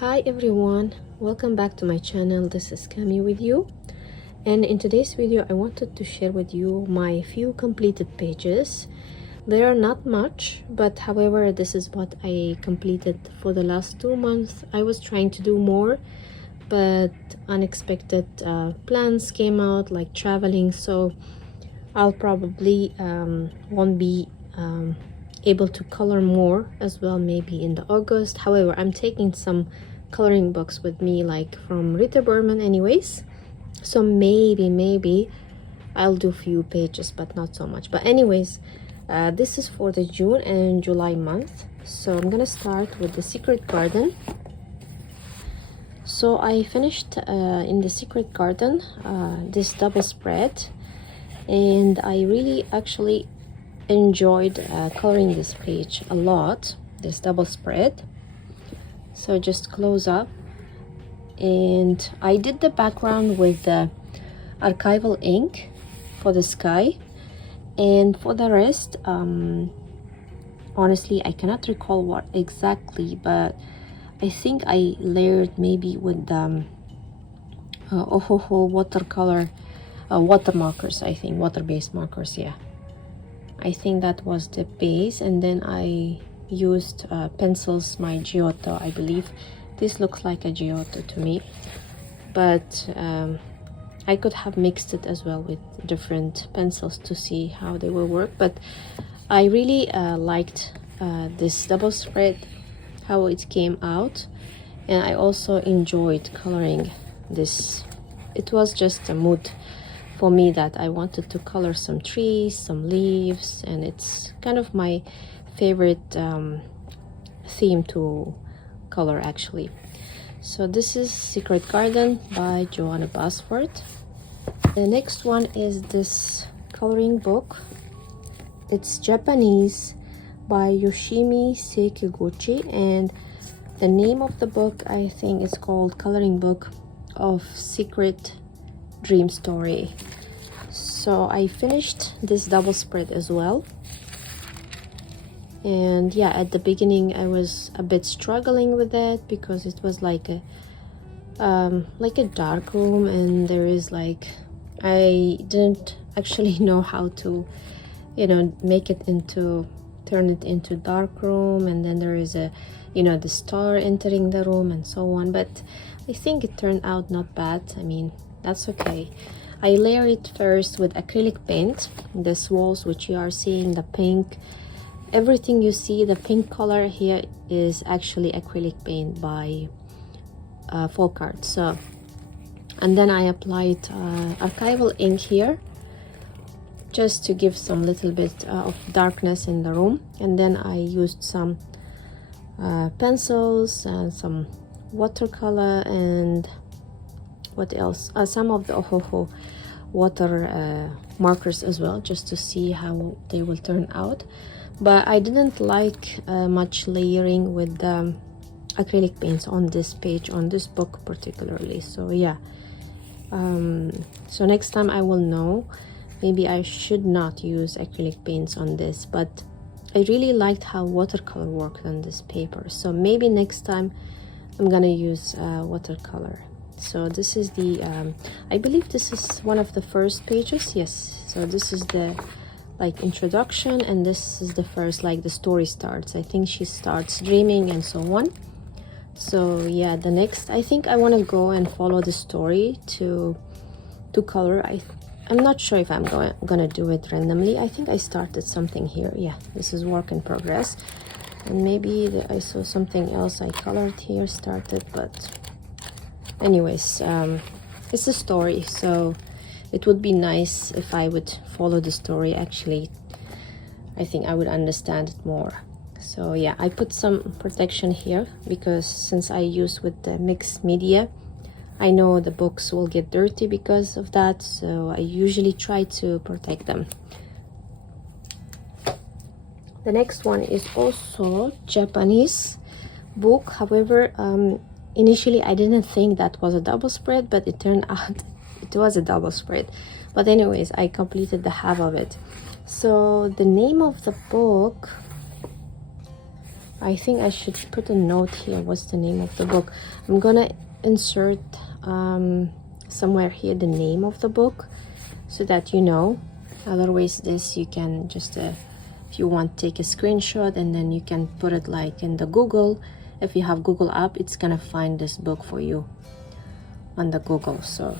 Hi everyone, welcome back to my channel. This is Kami with you, and in today's video I wanted to share with you my few completed pages. They are not much, but however this is what I completed for the last 2 months. I was trying to do more, but unexpected plans came out, like traveling, so I'll probably won't be able to color more as well, maybe in the August. However, I'm taking some coloring books with me, like from Burman anyways, so maybe I'll do few pages, but not so much. But anyways, this is for the June and July month, so I'm gonna start with the Secret Garden. So I finished in the Secret Garden this double spread, and I really actually enjoyed coloring this page a lot, this double spread. So just close up, and I did the background with the archival ink for the sky, and for the rest honestly I cannot recall what exactly, but I think I layered maybe with the watercolor water markers, I think water-based markers. Yeah, I think that was the base, and then I used pencils, my Giotto, I believe. This looks like a Giotto to me, but I could have mixed it as well with different pencils to see how they will work. But I really liked this double spread, how it came out, and I also enjoyed coloring this. It was just a mood for me that I wanted to color some trees, some leaves, and it's kind of my favorite theme to color actually. So this is Secret Garden by Joanna Basford. The next one is this coloring book. It's Japanese by Yoshimi Sekiguchi, and the name of the book I think is called Coloring Book of Secret Dream Story. So I finished this double spread as well, and yeah, at the beginning I was a bit struggling with it because it was like a dark room, and there is like, I didn't actually know how to make it into, turn it into dark room, and then there is a the star entering the room and so on. But I think it turned out not bad. I mean, that's okay. I layer it first with acrylic paint. This walls which you are seeing, the pink, everything you see, the pink color here is actually acrylic paint by Folk Art. So, and then I applied archival ink here just to give some little bit of darkness in the room, and then I used some pencils and some watercolor, and what else, some of the water markers as well, just to see how they will turn out. But I didn't like much layering with the acrylic paints on this page, on this book particularly. So yeah, so next time I will know, maybe I should not use acrylic paints on this, but I really liked how watercolor worked on this paper, so maybe next time I'm gonna use watercolor. So this is the I believe this is one of the first pages. Yes, so this is the like introduction, and this is the first, like the story starts. I think she starts dreaming and so on. So yeah, the next, I think I want to go and follow the story to color. I'm not sure if I'm gonna do it randomly. I think I started something here. Yeah, this is work in progress, and maybe I saw something else I colored here, started, but anyways, it's a story, so it would be nice if I would follow the story. Actually, I think I would understand it more. So yeah, I put some protection here because since I use with the mixed media, I know the books will get dirty because of that, so I usually try to protect them. The next one is also Japanese book. However, initially I didn't think that was a double spread, but it turned out it was a double spread. But anyways, I completed the half of it. So the name of the book I think I should put a note here. What's the name of the book? I'm gonna insert somewhere here the name of the book so that you know. Otherwise this you can just if you want, take a screenshot and then you can put it like in the Google. If you have Google app, it's gonna find this book for you on the Google, so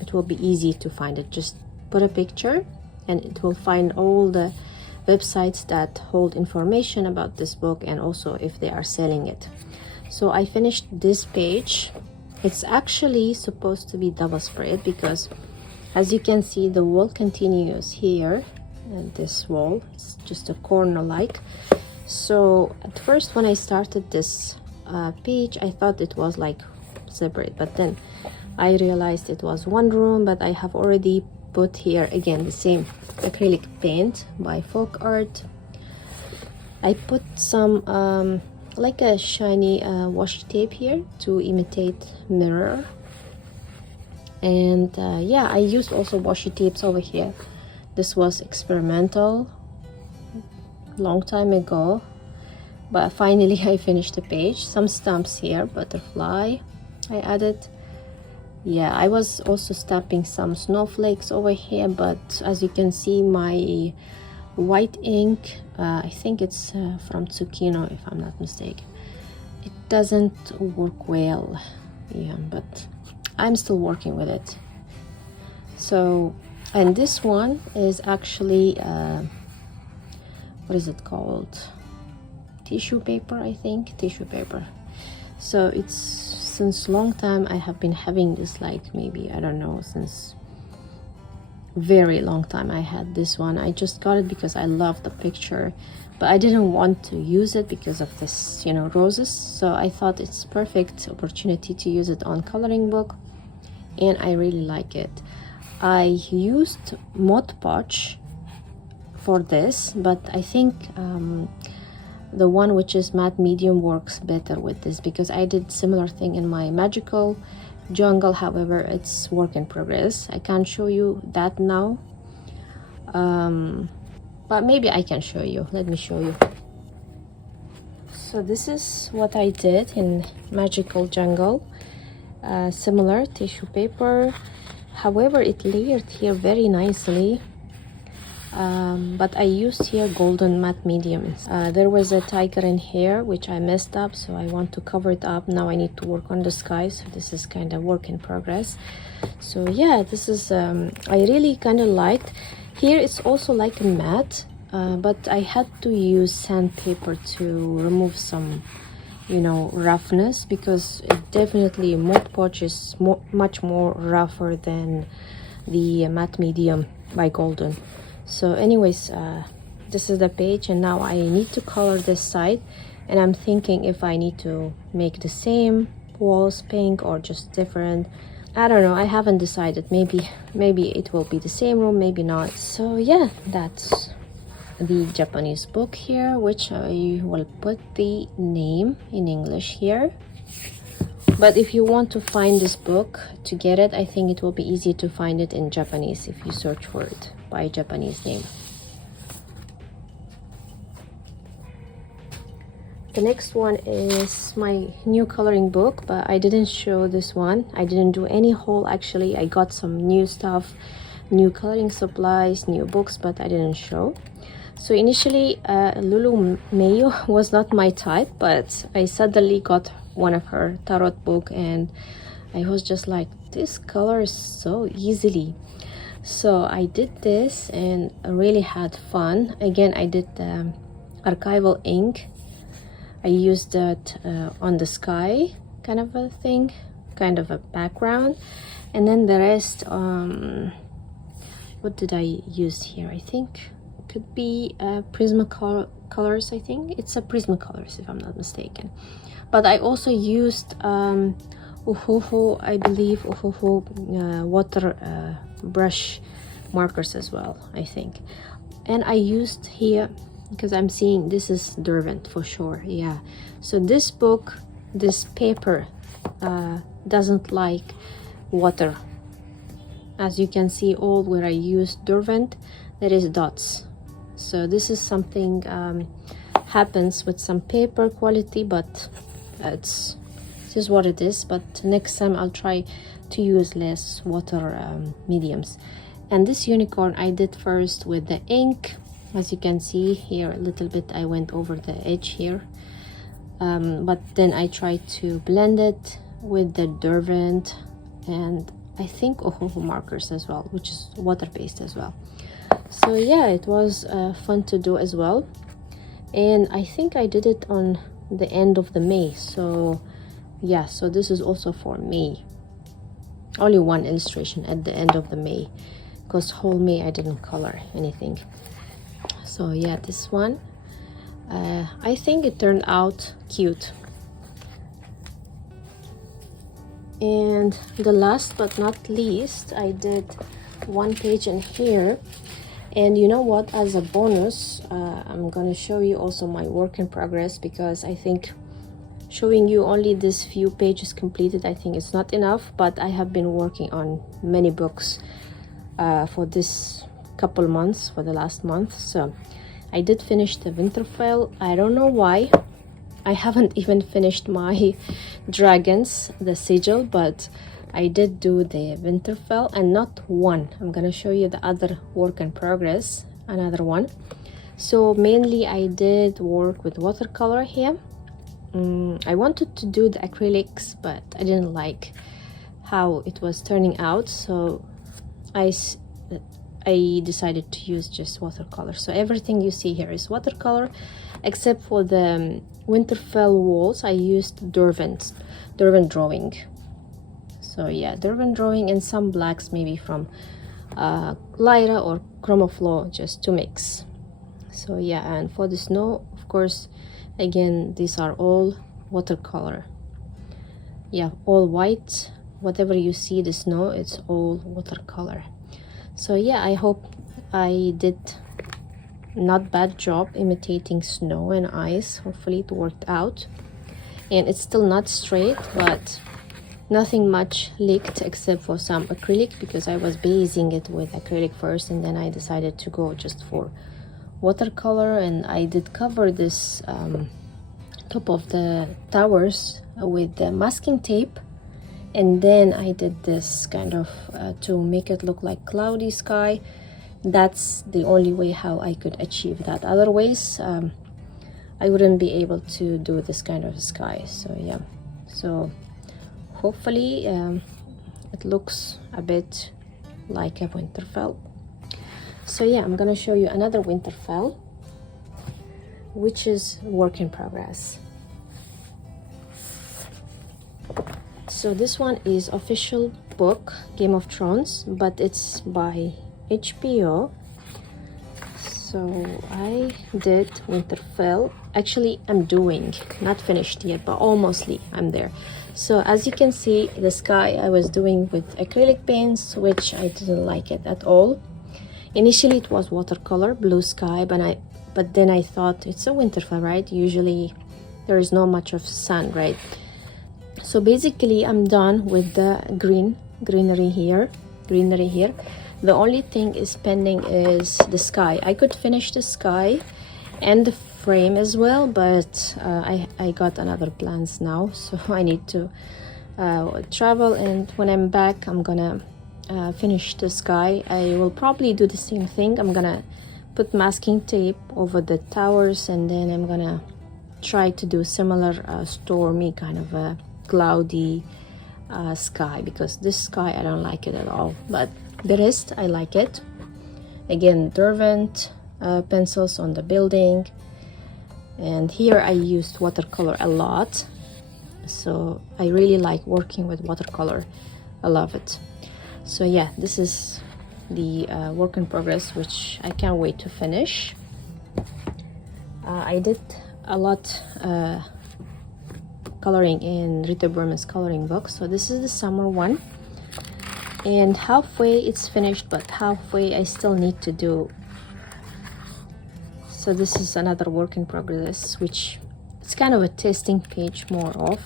it will be easy to find it. Just put a picture and it will find all the websites that hold information about this book and also if they are selling it. So I finished this page. It's actually supposed to be double spread because as you can see the wall continues here, and this wall is just a corner like. So at first when I started this page, I thought it was like separate, but then I realized it was one room. But I have already put here again the same acrylic paint by Folk Art. I put some like a shiny washi tape here to imitate mirror, and yeah, I used also washi tapes over here. This was experimental long time ago, but finally I finished the page. Some stamps here, butterfly I added. Yeah, I was also stamping some snowflakes over here, but as you can see my white ink, I think it's from Zucchino if I'm not mistaken, it doesn't work well. Yeah, but I'm still working with it. So, and this one is actually what is it called, tissue paper, I think, tissue paper. So it's since long time I have been having this, like maybe I don't know, since very long time I had this one. I just got it because I love the picture, but I didn't want to use it because of this, you know, roses. So I thought it's perfect opportunity to use it on coloring book, and I really like it. I used Mod Podge for this, but I think the one which is matte medium works better with this because I did similar thing in my magical jungle. However, it's work in progress. I can't show you that now, but maybe I can show you. Let me show you. So this is what I did in magical jungle. Similar tissue paper, however it layered here very nicely, but I used here golden matte medium. There was a tiger in here which I messed up, so I want to cover it up. Now I need to work on the sky, so this is kind of work in progress. So yeah, this is I really kind of liked. Here it's also like a matte, but I had to use sandpaper to remove some, you know, roughness, because it definitely Mod Podge is much more rougher than the matte medium by Golden. So anyways, this is the page, and now I need to color this side, and I'm thinking if I need to make the same walls pink or just different. I don't know, I haven't decided. Maybe it will be the same room, maybe not. So yeah, that's the Japanese book here, which I will put the name in English here. But if you want to find this book to get it, I think it will be easy to find it in Japanese if you search for it by Japanese name. The next one is my new coloring book, but I didn't show this one. I didn't do any haul actually. I got some new stuff, new coloring supplies, new books, but I didn't show. So initially Lulu Mayo was not my type, but I suddenly got one of her tarot book and I was just like, this color is so easily. So I did this and I really had fun. Again, I did archival ink. I used that on the sky kind of a thing, kind of a background, and then the rest, what did I use here? I think could be Prismacolors. I think it's a Prismacolors if I'm not mistaken. But I also used Uhuhu, I believe, Uhuhu water brush markers as well, I think. And I used here, because I'm seeing this is Derwent for sure, yeah. So this book, this paper doesn't like water. As you can see, all where I used Derwent, there is dots. So this is something happens with some paper quality, but this is what it is. But next time I'll try to use less water mediums. And this unicorn I did first with the ink. As you can see here, a little bit I went over the edge here, but then I tried to blend it with the Derwent and I think Ohuhu markers as well, which is water-based as well. So yeah, it was fun to do as well. And I think I did it on the end of the May. So yeah, so this is also for May. Only one illustration at the end of the May, because whole May I didn't color anything. So yeah, this one, I think it turned out cute. And the last but not least, I did one page in here. And you know what, as a bonus, I'm gonna show you also my work in progress, because I think showing you only this few pages completed, I think it's not enough. But I have been working on many books for this couple months, for the last month. So I did finish the Winterfell. I don't know why I haven't even finished my dragons, the sigil, but I did do the Winterfell, and not one. I'm gonna show you the other work in progress, another one. So mainly I did work with watercolor here. I wanted to do the acrylics, but I didn't like how it was turning out, so I decided to use just watercolor. So everything you see here is watercolor, except for the Winterfell walls. I used Derwent drawing. So yeah, Derwent drawing and some blacks maybe from Lyra or Chromaflow, just to mix. So yeah, and for the snow, of course, again, these are all watercolor. Yeah, all white. Whatever you see the snow, it's all watercolor. So yeah, I hope I did not bad job imitating snow and ice. Hopefully it worked out. And it's still not straight, but nothing much leaked except for some acrylic, because I was basing it with acrylic first, and then I decided to go just for watercolor. And I did cover this top of the towers with the masking tape, and then I did this kind of to make it look like cloudy sky. That's the only way how I could achieve that. Otherwise I wouldn't be able to do this kind of sky. So yeah, so hopefully it looks a bit like a Winterfell. So yeah, I'm gonna show you another Winterfell, which is work in progress. So this one is official book, Game of Thrones, but it's by HBO. So I did Winterfell. Actually, I'm doing, not finished yet, but almostly I'm there. So as you can see, the sky I was doing with acrylic paints, which I didn't like it at all. Initially it was watercolor, blue sky, but then I thought it's a Winterfell, right? Usually there is not much of sun, right? So basically I'm done with the greenery here. The only thing is pending is the sky. I could finish the sky and the frame as well, but I got another plans now, so I need to travel, and when I'm back I'm gonna finish the sky. I will probably do the same thing. I'm gonna put masking tape over the towers, and then I'm gonna try to do similar stormy kind of a cloudy sky, because this sky I don't like it at all, but the rest I like it. Again, Derwent pencils on the building, and here I used watercolor a lot, so I really like working with watercolor. I love it. So yeah, this is the work in progress, which I can't wait to finish. I did a lot coloring in Rita Burman's coloring book. So this is the summer one, and halfway it's finished, but halfway I still need to do. So this is another work in progress, which it's kind of a testing page more of.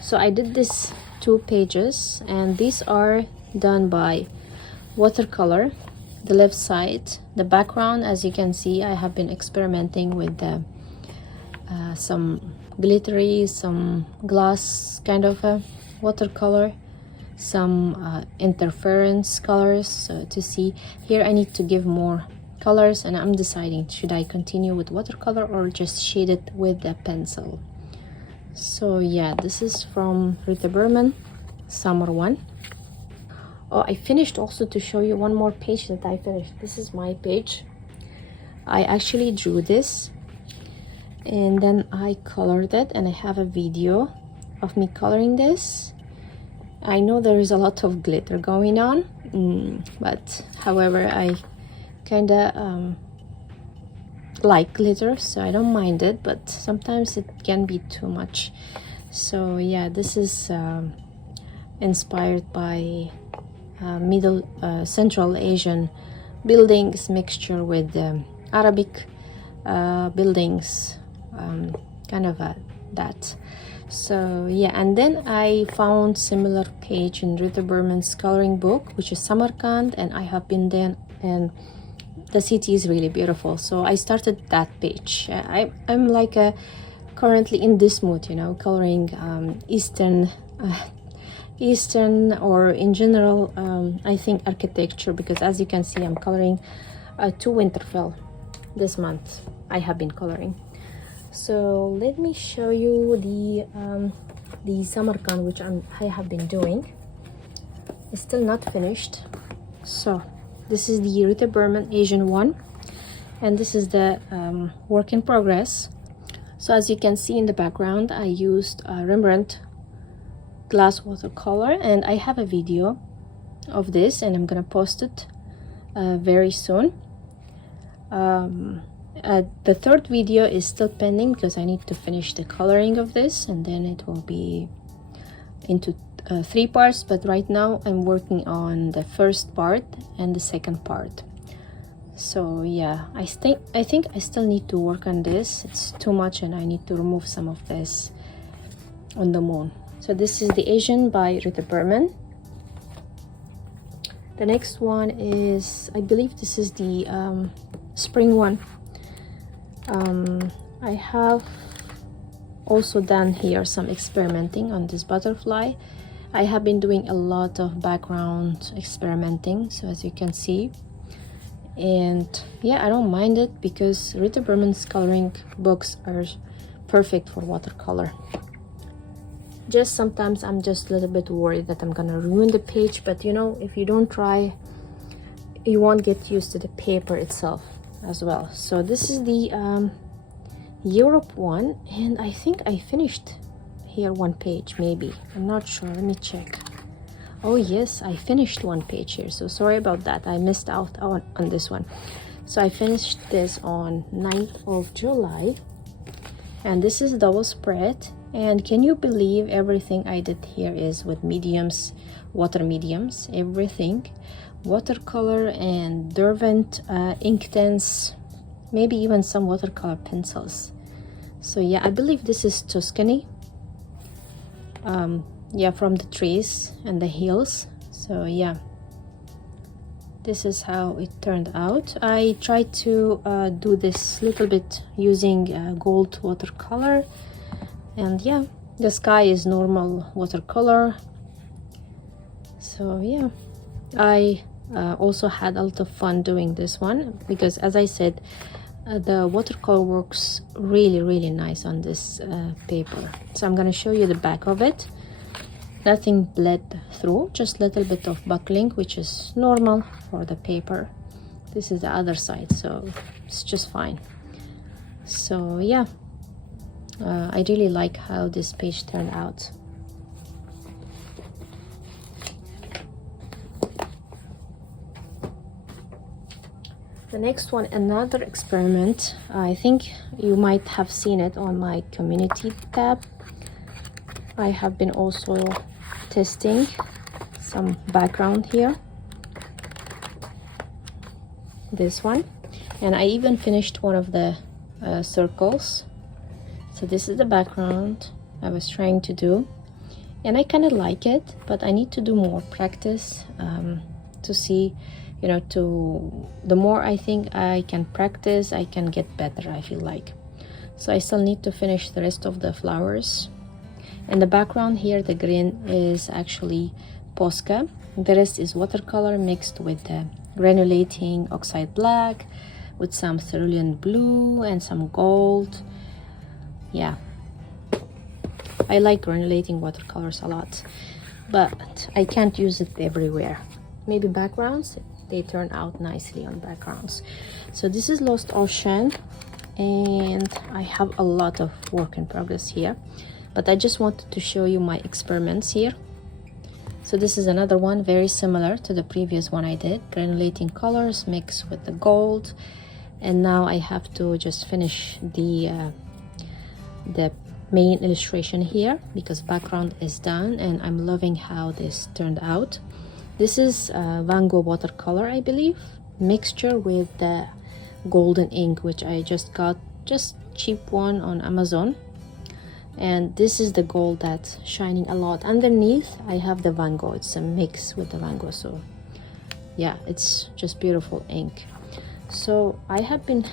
So I did this 2 pages, and these are done by watercolor. The left side, the background, as you can see, I have been experimenting with the some glittery, some glass kind of a watercolor, some interference colors to see. Here I need to give more colors, and I'm deciding, should I continue with watercolor or just shade it with a pencil. So yeah, this is from Burman, summer one. Oh, I finished also to show you one more page that I finished. This is my page. I actually drew this and then I colored it, and I have a video of me coloring this. I know there is a lot of glitter going on, but however, I kind of like glitter, so I don't mind it, but sometimes it can be too much. So yeah, this is inspired by Central Asian buildings mixture with Arabic buildings, kind of that. So yeah, and then I found similar page in Rita Burman's coloring book, which is Samarkand, and I have been there, and the city is really beautiful. So I started that page. I'm like currently in this mood, you know, coloring Eastern or in general, I think architecture, because as you can see, I'm coloring to Winterfell this month. I have been coloring. So let me show you the Samarkand, which I have been doing. It's still not finished. So this is the Rita Burman Asian one, and this is the work in progress. So as you can see in the background, I used Rembrandt glass watercolor, and I have a video of this, and I'm gonna post it very soon. The third video is still pending because I need to finish the coloring of this, and then it will be into 3 parts, but right now I'm working on the first part and the second part. So yeah, I think I still need to work on this. It's too much, and I need to remove some of this on the moon. So this is the Asian by Rita Burman. The next one is, I believe this is the spring one. I have also done here some experimenting on this butterfly. I have been doing a lot of background experimenting, so as you can see. And yeah, I don't mind it because Rita Burman's coloring books are perfect for watercolor. Just sometimes I'm just a little bit worried that I'm gonna ruin the page, but you know, if you don't try, you won't get used to the paper itself as well. So this is the Europe one, and I think I finished here one page, maybe. I'm not sure, let me check. Oh yes, I finished one page here, so sorry about that. I missed out on this one. So I finished this on 9th of July, and this is double spread. And can you believe everything I did here is with mediums, water mediums, everything. Watercolor and Derwent ink tints, maybe even some watercolor pencils. So yeah, I believe this is Tuscany. Yeah, from the trees and the hills. So yeah, this is how it turned out. I tried to do this little bit using gold watercolor, and yeah, the sky is normal watercolor. So yeah, I also had a lot of fun doing this one because, as I said, the watercolor works really nice on this paper. So I'm gonna show you the back of it. Nothing bled through, just a little bit of buckling, which is normal for the paper. This is the other side, so it's just fine. So yeah, I really like how this page turned out. The next one, another experiment. I think you might have seen it on my community tab. I have been also testing some background here. This one, and I even finished one of the circles. So this is the background I was trying to do, and I kind of like it, but I need to do more practice to see, you know, the more I think I can practice, I can get better, I feel like. So I still need to finish the rest of the flowers. In the background here, the green is actually Posca. The rest is watercolor mixed with the granulating oxide black with some cerulean blue and some gold. Yeah, I like granulating watercolors a lot, but I can't use it everywhere. Maybe backgrounds, they turn out nicely on backgrounds. So this is Lost Ocean, and I have a lot of work in progress here, but I just wanted to show you my experiments here. So this is another one very similar to the previous one I did, granulating colors mixed with the gold. And now I have to just finish the main illustration here because background is done, and I'm loving how this turned out. This is Van Gogh watercolor, I believe, mixture with the golden ink, which I just got, just cheap one on Amazon. And this is the gold that's shining a lot. Underneath I have the Van Gogh. It's a mix with the Van Gogh, so yeah, it's just beautiful ink. So I have been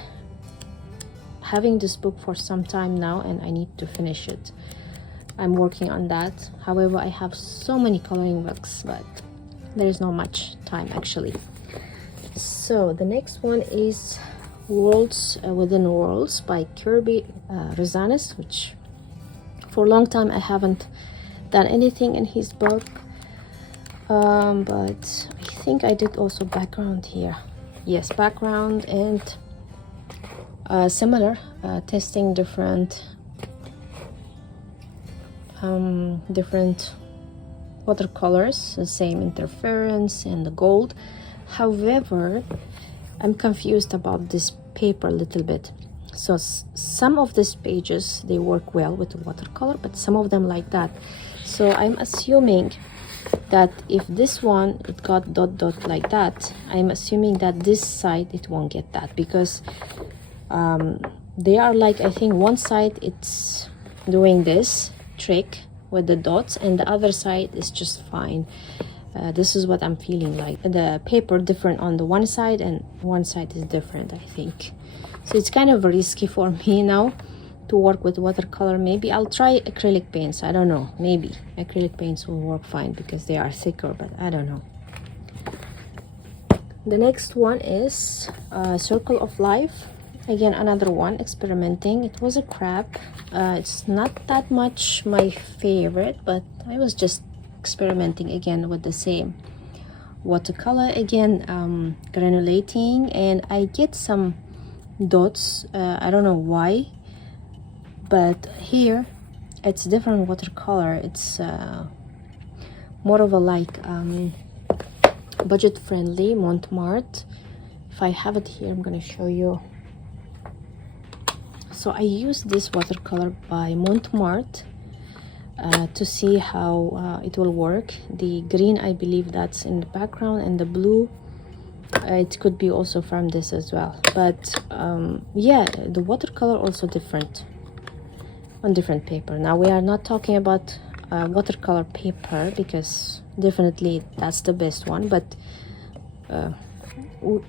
having this book for some time now, and I need to finish it. I'm working on that. However, I have so many coloring books, but there's not much time actually. So the next one is Worlds Within Worlds by Kirby Rosanes, which for a long time I haven't done anything in his book, but I think I did also background here. Yes, background and similar, testing different watercolors, the same interference and the gold. However, I'm confused about this paper a little bit. So some of these pages, they work well with the watercolor, but some of them like that. So I'm assuming that if this one, it got dot dot like that, I'm assuming that this side, it won't get that, because they are like, I think one side it's doing this trick with the dots and the other side is just fine. This is what I'm feeling like. The paper different on the one side and one side is different, I think. So it's kind of risky for me now to work with watercolor. Maybe I'll try acrylic paints. I don't know. Maybe acrylic paints will work fine because they are thicker, but I don't know. The next one is Circle of Life. Again, another one, experimenting. It was a crab. It's not that much my favorite, but I was just experimenting again with the same watercolor. Again, granulating, and I get some dots. I don't know why, but here it's different watercolor. It's more of a like budget friendly Montmartre. If I have it here, I'm gonna show you. So I used this watercolor by Montmartre to see how it will work. The green, I believe that's in the background, and the blue, it could be also from this as well. But yeah, the watercolor also different on different paper. Now we are not talking about watercolor paper because definitely that's the best one, but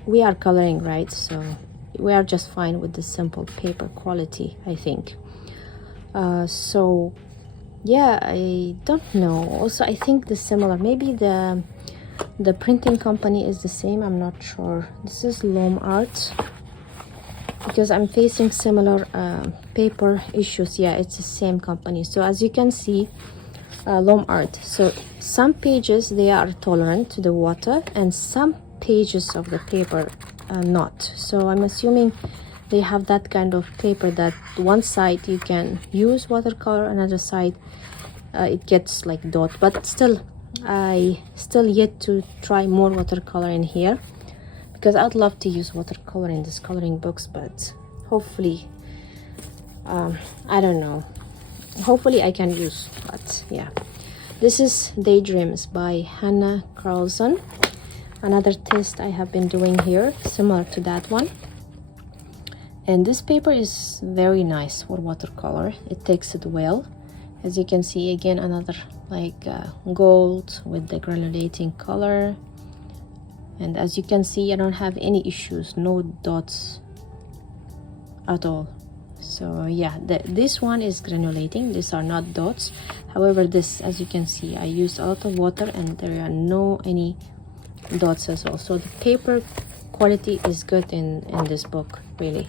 we are coloring, right? So we are just fine with the simple paper quality, I think. So yeah, I don't know. Also, I think the similar, maybe the printing company is the same, I'm not sure. This is Loam Art, because I'm facing similar paper issues. Yeah, it's the same company. So as you can see, Loam Art. So some pages, they are tolerant to the water, and some pages of the paper are not. So I'm assuming they have that kind of paper that one side you can use watercolor, another side it gets like dot. But still, I still yet to try more watercolor in here, because I'd love to use watercolor in these coloring books, but hopefully I don't know, hopefully I can use. But yeah, this is Daydreams by Hannah Carlson. Another test I have been doing here, similar to that one. And this paper is very nice for watercolor. It takes it well. As you can see, again, another like gold with the granulating color. And as you can see, I don't have any issues, no dots at all. So yeah, this one is granulating. These are not dots. However, this, as you can see, I used a lot of water and there are no any dots as well. So the paper quality is good in this book, really.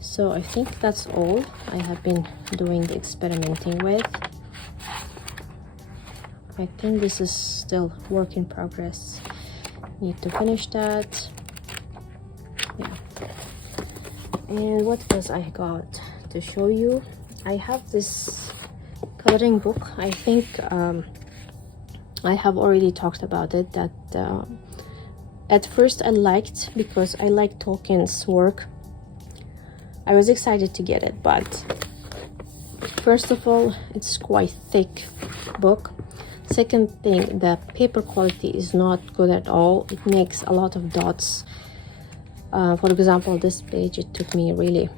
So I think that's all I have been doing the experimenting with. I think this is still work in progress. Need to finish that. Yeah. And what else I got to show you? I have this coloring book. I think I have already talked about it, that at first I liked, because I like Tolkien's work. I was excited to get it, but first of all, it's quite thick book. Second thing, the paper quality is not good at all. It makes a lot of dots. For example, this page, it took me really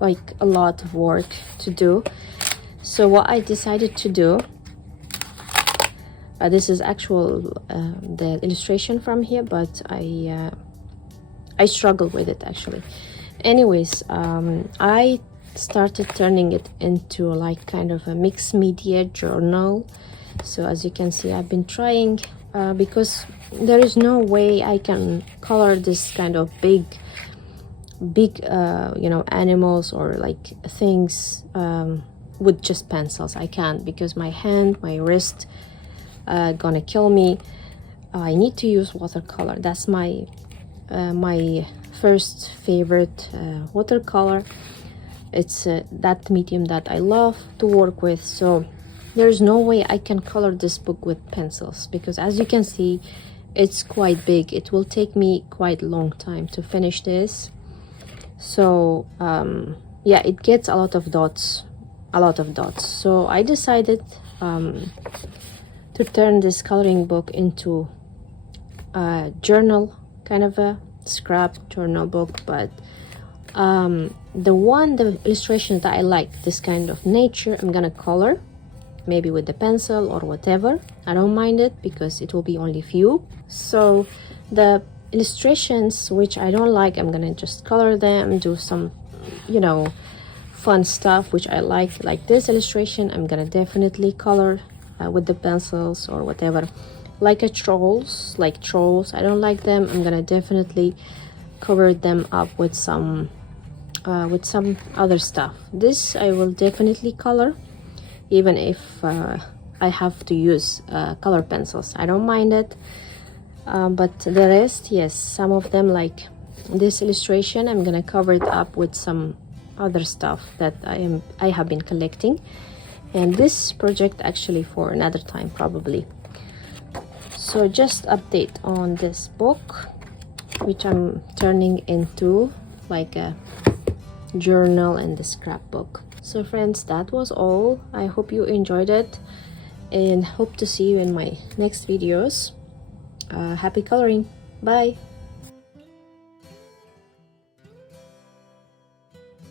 like a lot of work to do. So what I decided to do, this is actual the illustration from here, but I struggle with it actually. Anyways, I started turning it into like kind of a mixed media journal. So as you can see, I've been trying because there is no way I can color this kind of big you know, animals or like things with just pencils. I can't, because my hand, my wrist gonna kill me. I need to use watercolor. That's my my first favorite watercolor. It's that medium that I love to work with. So there's no way I can color this book with pencils, because as you can see, it's quite big. It will take me quite a long time to finish this. So yeah, it gets a lot of dots, so I decided to turn this coloring book into a journal, kind of a scrap journal book. But the illustration that I like, this kind of nature, I'm gonna color maybe with the pencil or whatever. I don't mind it, because it will be only few. So the illustrations which I don't like, I'm gonna just color them, do some, you know, fun stuff which I like this illustration, I'm gonna definitely color with the pencils or whatever. Like trolls, I don't like them, I'm gonna definitely cover them up with some other stuff. This I will definitely color, even if I have to use color pencils. I don't mind it. But the rest, yes, some of them, like this illustration, I'm gonna cover it up with some other stuff that I have been collecting. And this project actually for another time probably. So just update on this book, which I'm turning into like a journal and the scrapbook. So friends, that was all. I hope you enjoyed it and hope to see you in my next videos. Happy coloring. Bye.